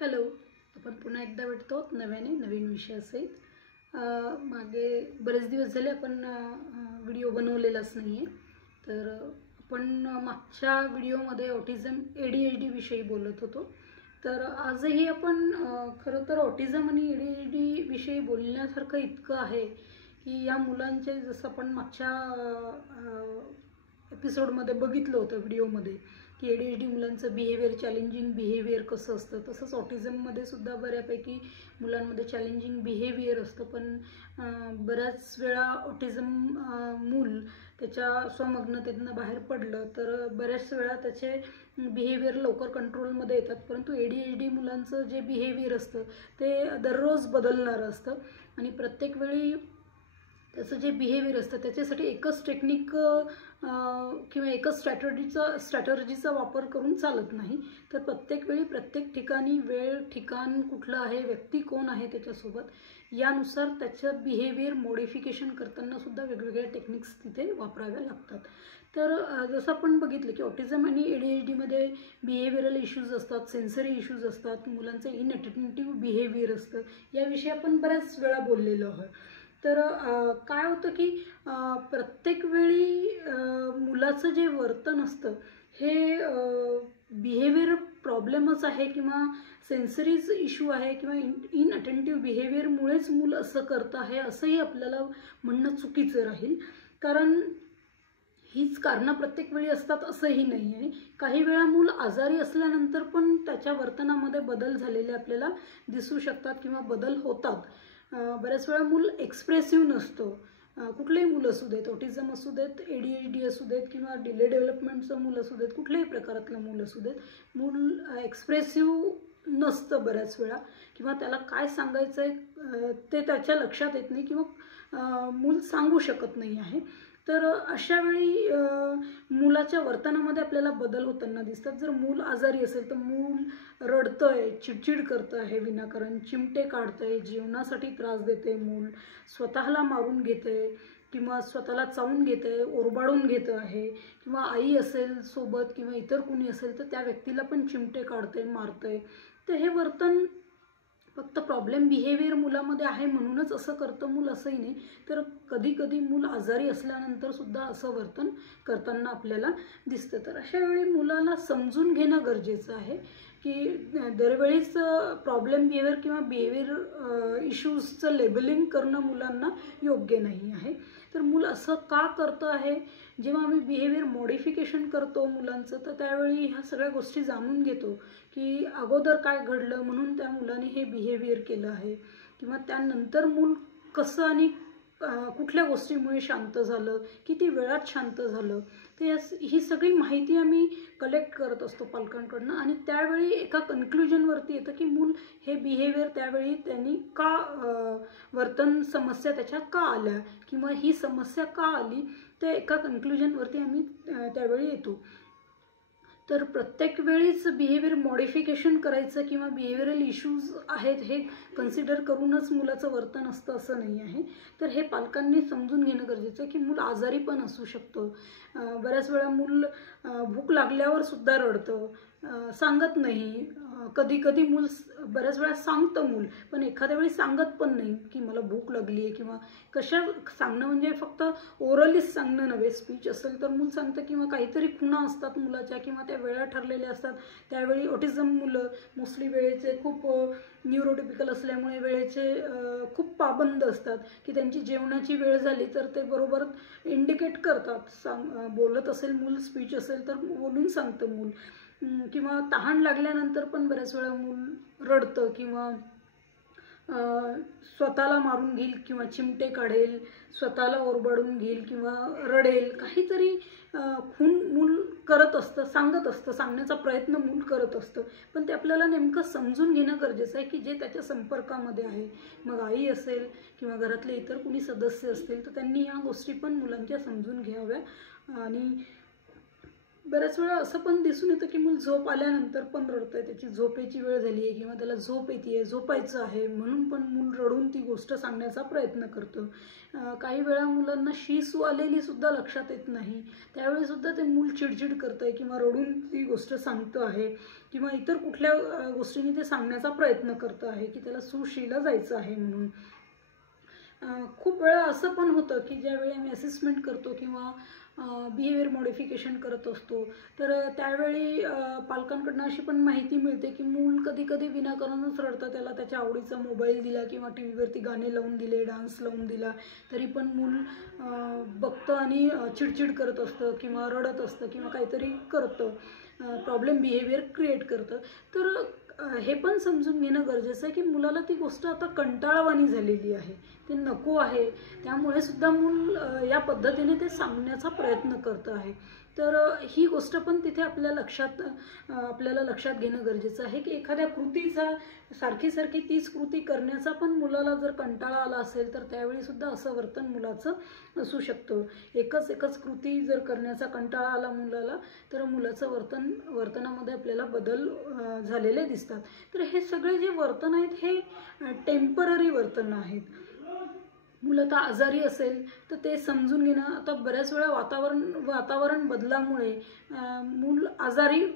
Hello. आपण पुन्हा एकदा भेटतो नव्याने नवीन विषयासहित. मागे बरेच दिवस झाले आपण व्हिडिओ बनवलेलाच नाही आहे. तर आपण मागच्या व्हिडिओमध्ये ऑटिझम ADHD विषयी बोलत होतो. तर आजही आपण खरं तर ऑटिझम आणि ADHD विषयी बोलण्यासारखं इतकं आहे की या मुलांचे जसं आपण मागच्या एपिसोडमध्ये बघितलं होतं व्हिडिओमध्ये की ADHD मुलांचं बिहेवियर चॅलेंजिंग बिहेवियर कसं असतं, तसंच ऑटिझममध्ये सुद्धा बऱ्यापैकी मुलांमध्ये चॅलेंजिंग बिहेवियर असतं. पण बऱ्याच वेळा ऑटिझम मूल त्याच्या स्वमग्नतेतनं बाहेर पडलं तर बऱ्याच वेळा त्याचे बिहेवियर लवकर कंट्रोलमध्ये येतात. परंतु ADHD मुलांचं जे बिहेवियर असतं ते दररोज बदलणारं असतं आणि प्रत्येक वेळी त्याचं जे बिहेवियर असतं त्याच्यासाठी एकच टेक्निक किंवा एकच स्ट्रॅटर्जीचा वापर करून चालत नाही. तर प्रत्येक वेळी प्रत्येक ठिकाणी वेळ ठिकाण कुठलं आहे, व्यक्ती कोण आहे त्याच्यासोबत, यानुसार त्याचं बिहेवियर मॉडिफिकेशन करताना सुद्धा वेगवेगळ्या टेक्निक्स तिथे वापराव्या लागतात. तर जसं आपण बघितलं की ऑटिझम आणि ADHDमध्ये बिहेवियरल इश्यूज असतात, सेन्सरी इश्यूज असतात, मुलांचं इनअटेंटिव्ह बिहेवियर असतं. याविषयी आपण बऱ्याच वेळा बोललेलो आहोत. तर काय होतं की प्रत्येक वेळी मुलाचं जे वर्तन असतं हे बिहेवियर प्रॉब्लेमच आहे किंवा सेन्सरीज इश्यू आहे किंवा इनअटेंटिव्ह बिहेवियरमुळेच मूल असं करतं आहे असंही आपल्याला म्हणणं चुकीचं राहील. कारण हीच कारणं प्रत्येक वेळी असतात असंही नाही आहे. काही वेळा मूल आजारी असल्यानंतर पण त्याच्या वर्तनामध्ये बदल झालेले आपल्याला दिसू शकतात किंवा बदल होतात. बऱ्याच वेळा मूल एक्सप्रेसिव्ह नसतं. कुठलेही मूल असू देत, ऑटिझम असू देत, ADHD असू देत किंवा डिले डेव्हलपमेंटचं मूल असू देत, कुठल्याही प्रकारातलं मूल असू देत, मूल एक्सप्रेसिव्ह नसतं बऱ्याच वेळा किंवा त्याला काय सांगायचं आहे ते त्याच्या लक्षात येत नाही किंवा मूल सांगू शकत नाही आहे. तर अशा वेळी मुलाच्या वर्तनामध्ये आपल्याला बदल होताना दिसतात. जर मूल आजारी असेल तर मूल रडतंय, चिडचिड करतं आहे विनाकारण, चिमटे काढतंय, जेवणासाठी त्रास देते, मूल स्वतःला मारून घेतंय किंवा स्वतःला चावून घेतंय, ओरबाडून घेतं आहे किंवा आई असेल सोबत किंवा इतर कुणी असेल तर त्या व्यक्तीला पण चिमटे काढतंय, मारतंय. तर हे वर्तन फक्त प्रॉब्लेम बिहेवियर मुलामध्ये आहे म्हणूनच असं करतं मूल असंही नाही. तर कधी कधी मूल आजारी असल्यानंतर सुद्धा असं वर्तन करताना आपल्याला दिसतं. तर अशा वेळी मुलाला समजून घेणं गरजेचं आहे की दरवेळीच प्रॉब्लेम बिहेवियर किंवा बिहेवियर इश्यूजचं लेबलिंग करणं मुलांना योग्य नाही आहे. तर मूल असं का करतं आहे, जेव्हा आम्ही बिहेवियर मॉडिफिकेशन करतो मुलांचं तर त्यावेळी ह्या सगळ्या गोष्टी जाणून घेतो की अगोदर काय घडलं म्हणून त्या मुलाने हे बिहेवियर केलं आहे किंवा त्यानंतर मूल कसं आणि कुठल्या गोष्टीमुळे शांत झालं, किती वेळात शांत झालं. तर ही सगळी माहिती आम्ही कलेक्ट करत असतो पालकांकडनं आणि त्यावेळी एका कन्क्लुजनवरती येतं की मूल हे बिहेवियर त्यावेळी त्यांनी का वर्तन समस्या त्याच्या का आल्या किंवा ही समस्या का आली, ते एका कन्क्लुजनवरती आम्ही त्यावेळी येतो. तर प्रत्येक वेळीच बिहेवियर मॉडिफिकेशन करायचं किंवा बिहेवियरल इश्यूज आहेत हे कन्सिडर करूनच मुलाचं वर्तन असतं असं नाही आहे. तर हे पालकांनी समजून घेणं गरजेचं आहे की मूल आजारी पण असू शकतं. बऱ्याच वेळा मूल भूक लागल्यावर सुद्धा रडतं, सांगत नाही. कधी कधी मूल बऱ्याच वेळा सांगतं मूल, पण एखाद्या वेळी सांगत पण नाही की मला भूक लागली आहे किंवा कशा सांगणं म्हणजे फक्त ओरलीच सांगणं नव्हे. स्पीच असेल तर मूल सांगतं किंवा काहीतरी खुणा असतात मुलाच्या किंवा त्या वेळा ठरलेल्या असतात. त्यावेळी ऑटिझम मुलं मोस्टली वेळेचे खूप न्यूरोटिपिकल असल्यामुळे वेळेचे खूप पाबंद असतात की त्यांची जेवणाची वेळ झाली तर ते बरोबर इंडिकेट करतात. बोलत असेल मूल, स्पीच असेल तर बोलून सांगतं मूल. किंवा तहान लागल्यानंतर पण बऱ्याच वेळा मूल रडतं किंवा स्वतःला मारून घेईल किंवा चिमटे काढेल, स्वतःला ओरबाडून घेईल किंवा रडेल, काहीतरी खून मूल करत असतं, सांगत असतं, सांगण्याचा प्रयत्न मूल करत असतं. पण ते आपल्याला नेमकं समजून घेणं गरजेचं आहे की जे त्याच्या संपर्कामध्ये आहे, मग आई असेल किंवा घरातले इतर कुणी सदस्य असतील तर त्यांनी ह्या गोष्टी पण मुलांच्या समजून घ्याव्या आणि बऱ्याच वेळा असं पण दिसून येतं की मूल झोप आल्यानंतर पण रडतंय, त्याची झोपेची वेळ झाली आहे किंवा त्याला झोप येते, झोपायचं आहे म्हणून पण मूल रडून ती गोष्ट सांगण्याचा प्रयत्न करतं. काही वेळा मुलांना शीसू आलेली सुद्धा लक्षात येत नाही, त्यावेळी सुद्धा ते मूल चिडचिड करतंय किंवा रडून ती गोष्ट सांगतं आहे किंवा इतर कुठल्या गोष्टींनी ते सांगण्याचा प्रयत्न करतं आहे की त्याला सुशीला जायचं आहे म्हणून. खूप वेळा असं पण होतं की ज्यावेळी आम्ही असेसमेंट करतो किंवा बिहेवियर मॉडिफिकेशन करत असतो, तर त्यावेळी पालकांकडून अशी पण माहिती मिळते की मूल कधी कधी विनाकारणच रडतं, त्याला त्याच्या आवडीचा मोबाईल दिला किंवा टी व्हीवरती गाणे लावून दिले, डान्स लावून दिला, तरी पण मूल बघतं आणि चिडचिड करत असतं किंवा रडत असतं किंवा काहीतरी करतं, प्रॉब्लेम बिहेवियर क्रिएट करतं. तर हे पण समजून घेणं गरजेचं आहे की मुलाला ती गोष्ट आता कंटाळवाणी झालेली आहे, ते नको आहे, त्यामुळे सुद्धा मूल या पद्धतीने ते सांगण्याचा प्रयत्न करतं आहे. तर ही गोष्ट पण तिथे आपल्याला लक्षात घेणं गरजेचं आहे की एखाद्या कृतीचा सारखी सारखी तीच कृती करण्याचा पण मुलाला जर कंटाळा आला असेल तर त्यावेळी सुद्धा असं वर्तन मुलाचं असू शकतं. एकच कृती जर करण्याचा कंटाळा आला मुलाला, तर मुलाचं वर्तनामध्ये आपल्याला बदल झालेले दिसतात. तर हे सगळे जे वर्तन आहेत हे टेम्पररी वर्तन आहेत. मूल आता आजारी असेल तर ते समजून घेणं, आता बऱ्याच वेळा वातावरण बदलामुळे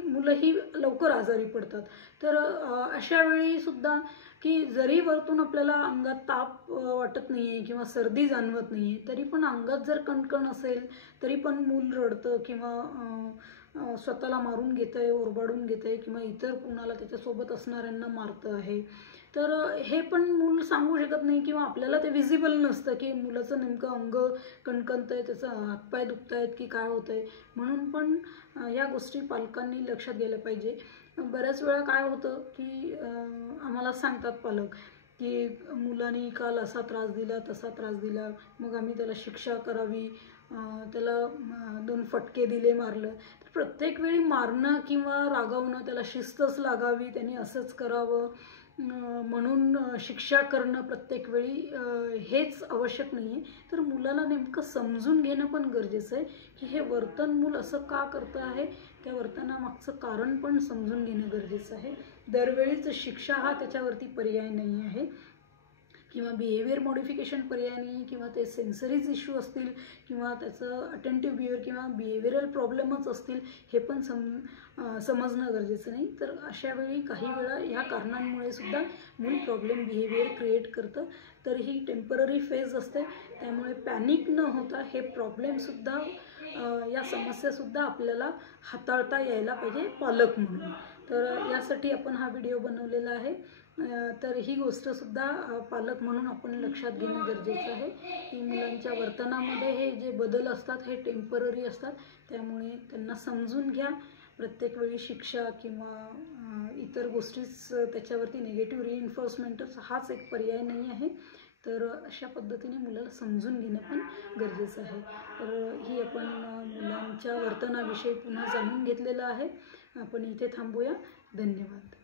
मुलंही लवकर आजारी पडतात. तर अशा वेळी सुद्धा की जरी वरतून आपल्याला अंगात ताप वाटत नाही आहे किंवा सर्दी जाणवत नाही आहे, तरी पण अंगात जर कणकण असेल तरी पण मूल रडतं किंवा स्वतःला मारून घेतं आहे, ओरबाडून घेतं आहे किंवा इतर कुणाला त्याच्यासोबत असणाऱ्यांना मारतं आहे, तर हे पण मूल सांगू शकत नाही किंवा आपल्याला ते विजिबल नसतं की मुलाचं नेमकं अंग कणकणतंय, त्याचं हातपाय दुखत आहेत की काय होतं आहे. म्हणून पण या गोष्टी पालकांनी लक्षात गेल्या पाहिजे. बऱ्याच वेळा काय होतं की आम्हाला सांगतात पालक की मुलांनी काल असा त्रास दिला, तसा त्रास दिला, मग आम्ही त्याला शिक्षा करावी, त्याला 2 फटके दिले, मारलं. तर प्रत्येक वेळी मारणं किंवा रागावणं, त्याला शिस्तच लागावी, त्यांनी असंच करावं म्हणून शिक्षा करणं प्रत्येक वेळी हेच आवश्यक नाही आहे. तर मुलाला नेमकं समजून घेणं पण गरजेचं आहे की हे वर्तन मूल असं का करतं आहे, त्या वर्तनामागचं कारण पण समजून घेणं गरजेचं आहे. दरवेळीच शिक्षा हा त्याच्यावरती पर्याय नाही आहे किंवा बिहेवियर मॉडिफिकेशन पर्याय नाही, किंवा ते सेन्सरीज इश्यू असतील किंवा त्याचं अटेंटिव्ह बिहेवियर किंवा बिहेवियरल प्रॉब्लेमच असतील, हे पण समजणं गरजेचं नाही. तर अशा वेळी काही वेळा ह्या कारणांमुळे सुद्धा मूल प्रॉब्लेम बिहेवियर क्रिएट करतं. तर ही टेम्पररी फेज असते, त्यामुळे पॅनिक न होता हे प्रॉब्लेमसुद्धा या समस्यासुद्धा आपल्याला हाताळता यायला पाहिजे पालक म्हणून. तर यासाठी आपण हा व्हिडिओ बनवलेला आहे. तर ही गोष्टसुद्धा पालक म्हणून आपण लक्षात घेणं गरजेचं आहे की मुलांच्या वर्तनामध्ये हे जे बदल असतात हे टेम्पररी असतात, त्यामुळे त्यांना समजून घ्या. प्रत्येक वेळी शिक्षा किंवा इतर गोष्टीच त्याच्यावरती निगेटिव्ह रिइन्फोर्समेंटच हाच एक पर्याय नाही आहे. तर अशा पद्धतीने मुलाला समजून घेणं पण गरजेचं आहे. तर ही आपण मुलांच्या वर्तनाविषयी पुन्हा जाणून घेतलेलं आहे. आपण इथे थांबूया. धन्यवाद.